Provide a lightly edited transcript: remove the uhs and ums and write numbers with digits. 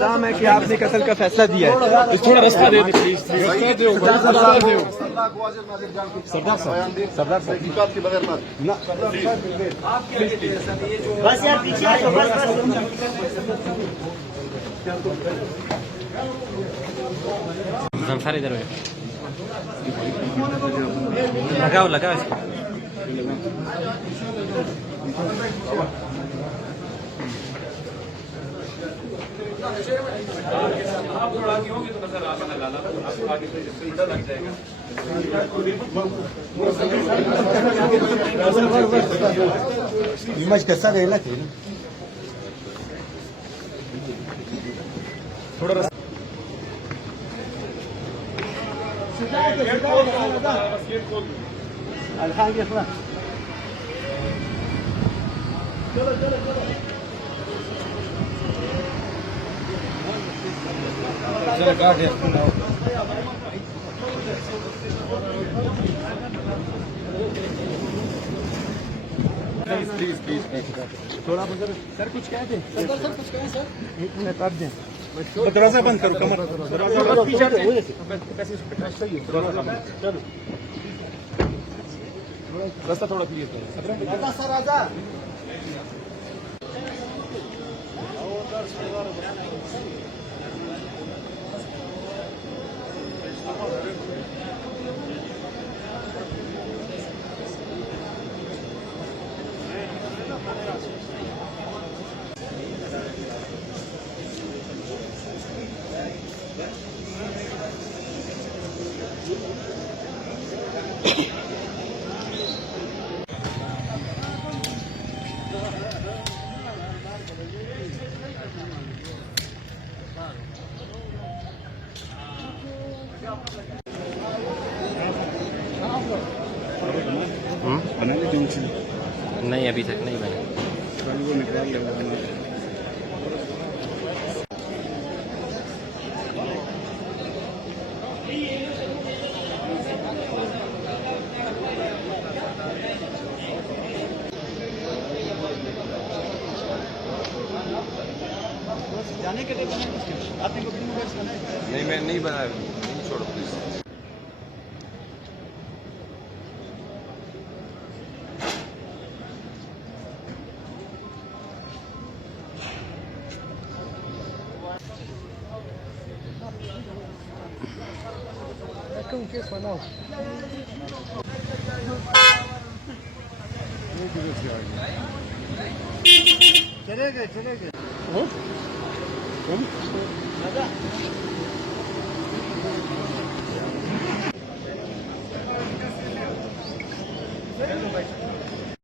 नाम है कि आपने कत्ल का फैसला दिया है, थोड़ा रास्ता दे दीजिए। सरदार साहब की बगैर बस यार पीछे जंफर इधर लगाओ लगाओ इसको। आप थोड़ा आगे होंगे तो नजर आ लगा आपको आगे से इधर लग जाएगा। इमेज कैसा रहेगा थोड़ा चलो चलो चलो चलो काट प्लीज प्लीज थोड़ा सर कुछ कह दें सर कुछ कहें सर 1 मिनट काट दें दरवाजा बंद करो कमर दरवाजा पीछे चलो रास्ता थोड़ा क्लियर करो सर राजा नहीं अभी तक नहीं बने। जाने के लिए आपने बुकिंग बनाया? नहीं मैं नहीं बनाया, छोड़ो प्लीज। चले गए